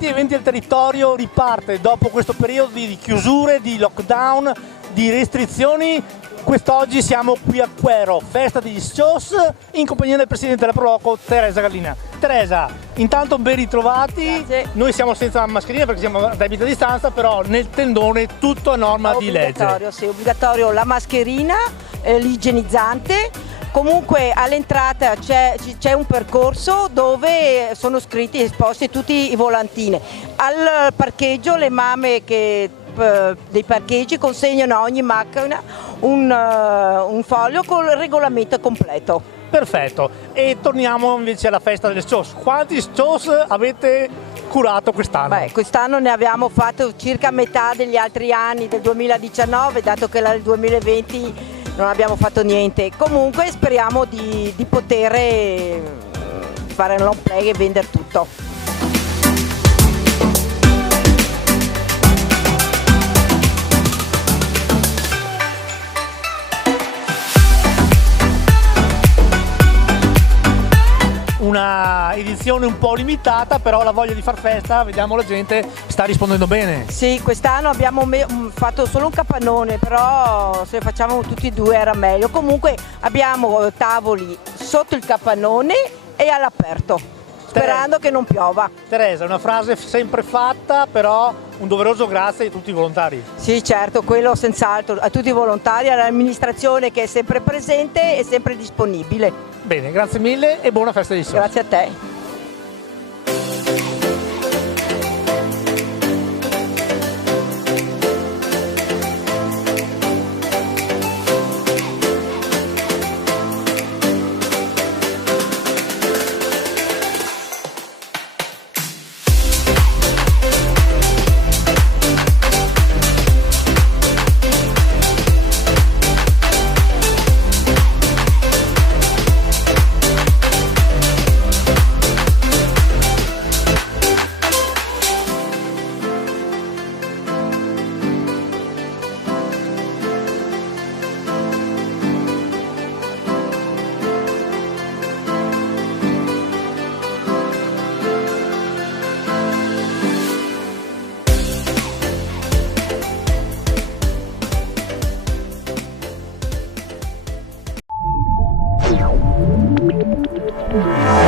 Bentrovati Eventi del Territorio riparte dopo questo periodo di chiusure, di lockdown, di restrizioni. Quest'oggi siamo qui a Quero, festa degli SCIOS, in compagnia del presidente della Proloco, Teresa Gallina. Teresa, intanto ben ritrovati. Grazie. Noi siamo senza mascherina perché siamo a debita distanza, però nel tendone tutto a norma di legge. Sì, obbligatorio la mascherina, l'igienizzante. Comunque all'entrata c'è un percorso dove sono scritti e esposti tutti i volantini. Al parcheggio le mamme dei parcheggi consegnano a ogni macchina un foglio con il regolamento completo. Perfetto, e torniamo invece alla festa delle SCIOS. Quanti SCIOS avete curato quest'anno? Beh, quest'anno ne abbiamo fatto circa metà degli altri anni del 2019, dato che nel 2020 non abbiamo fatto niente. Comunque speriamo di poter fare un long play e vendere tutto. Una edizione un po' limitata, però la voglia di far festa, vediamo, la gente sta rispondendo bene. Sì, quest'anno abbiamo fatto solo un capannone, però se facciamo tutti e due era meglio. Comunque abbiamo tavoli sotto il capannone e all'aperto, sperando che non piova. Teresa, una frase sempre fatta, però un doveroso grazie a tutti i volontari. Sì, certo, quello senz'altro, a tutti i volontari, all'amministrazione che è sempre presente e sempre disponibile. Bene, grazie mille e buona festa di SCIOS. Grazie a te. Yeah.